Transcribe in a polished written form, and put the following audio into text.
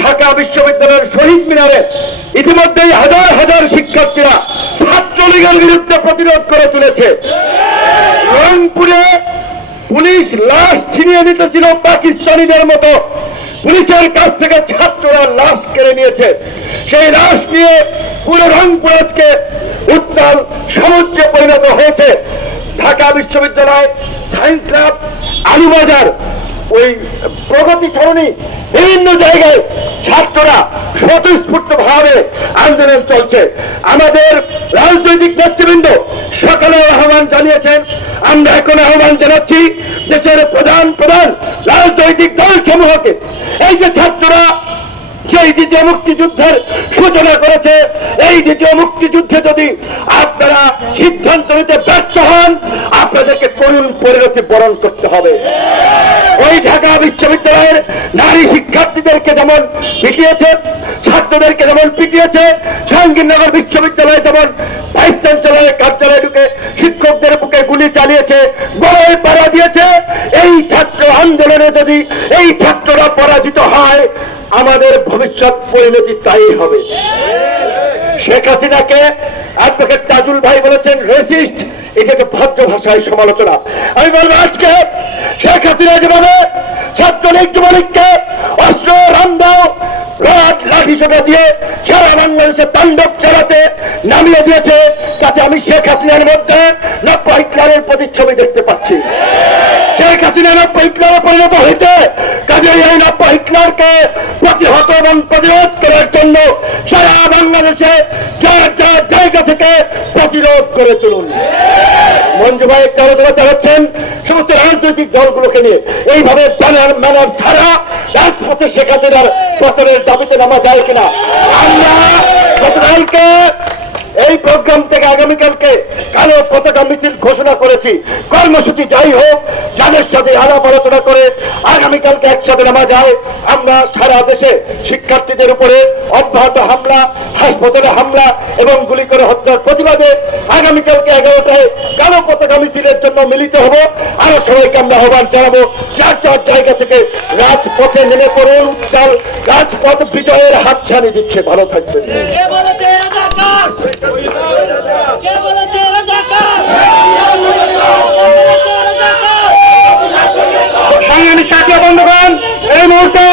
ঢাকা বিশ্ববিদ্যালয়ের শহীদ মিনারে ইতিমধ্যেই হাজার হাজার শিক্ষার্থীরা ছাত্রলীগের বিরুদ্ধে প্রতিরোধ করে তুলেছে। রংপুরে পুলিশ লাশ ছিনিয়ে নিতেছিল পাকিস্তানিদের মতো, পুলিশের কাছ থেকে ছাত্ররা লাশ কেড়ে নিয়েছে। সেই লাশ নিয়ে পুরো রংপুর আজকে উত্তাল সমুদ্রে পরিণত হয়েছে। ঢাকা বিশ্ববিদ্যালয়, সায়েন্স ল্যাব, আলুবাজার, ওই প্রগতি সরণি, বিভিন্ন জায়গায় ছাত্ররা স্বতঃস্ফূর্ত ভাবে আন্দোলন চলছে। আমাদের রাজনৈতিক নেতৃবৃন্দ সকালে আহ্বান জানিয়েছেন, আমরা এখন আহ্বান জানাচ্ছি দেশের প্রধান রাজনৈতিক দল সমূহকে, এই যে ছাত্ররা সেই দ্বিতীয় মুক্তিযুদ্ধের সূচনা করেছে, এই দ্বিতীয় মুক্তিযুদ্ধে যদি আপনারা সিদ্ধান্ত নিতে ব্যর্থ হন, আপনাদেরকে করুণ পরিণতি বরণ করতে হবে। ওই ঢাকা বিশ্ববিদ্যালয়ের নারী শিক্ষার্থীদেরকে যেমন পিটিয়েছে, ছাত্রদেরকে যেমন পিটিয়েছে, জাহাঙ্গীরনগর বিশ্ববিদ্যালয়ে যেমন ভাইস চ্যান্সেলরের কার্যালয়ে ঢুকে শিক্ষকদের বুকে গুলি চালিয়েছে, গলায় পাড়া দিয়েছে, এই ছাত্র আন্দোলনে যদি এই ছাত্ররা পরাজিত হয়, আমাদের ভবিষ্যৎ পরিণতি তাই হবে। শেখ হাসিনাকে অ্যাডভোকেট তাজুল ভাই বলেছেন রেসিস্ট, এটাকে ভদ্র ভাষায় সমালোচনা। আমি বলবো আজকে শেখ হাসিনা যেভাবে ছাত্রলীগ যুবলীগকে অস্ত্র, রামদাও, রড, লাঠি সোটা দিয়ে সারা বাংলাদেশে তাণ্ডব চালাতে নামিয়ে দিয়েছে, তাতে আমি শেখ হাসিনার মধ্যে নব্য হিটলারের প্রতিচ্ছবি দেখতে পাচ্ছি। শেখ হাসিনা নব্য হিটলারে পরিণত হয়েছে, কাজেই এই নব্য হিটলারকে প্রতিহত এবং প্রতিরোধ করার জন্য সারা বাংলাদেশে যার যার জায়গা থেকে প্রতিরোধ করে তুলুন। মঞ্জু ভাই একটা আলোচনা চালাচ্ছেন সমস্ত রাজনৈতিক দলগুলোকে নিয়ে, এইভাবে ব্যানার ম্যানার ছাড়া রাজপথে শেখ হাসিনার পতনের দাবিতে নামা যায় কিনা। আমরা গতকালকে এই প্রোগ্রাম থেকে আগামীকালকে কালো পতাকা মিছিল ঘোষণা করেছি। কর্মসূচি যাই হোক, যাদের সাথে আলাপ আলোচনা করে আগামীকালকে একসাথে নামা যায়। আমরা সারা দেশে শিক্ষার্থীদের উপরে অব্যাহত হামলা, হাসপাতালে হামলা এবং গুলি করে হত্যার প্রতিবাদে আগামীকালকে 11টায় কালো পতাকা মিছিলের জন্য মিলিত হব। আরো সবাইকে আমরা আহ্বান জানাবো, যার যার জায়গা থেকে রাজপথে নেমে পড়ুন। উত্তাল রাজপথ বিজয়ের হাতছানি দিচ্ছে। ভালো থাকবেন। সংগ্রামী সাথী বন্ধুগণ, এই মুহূর্তে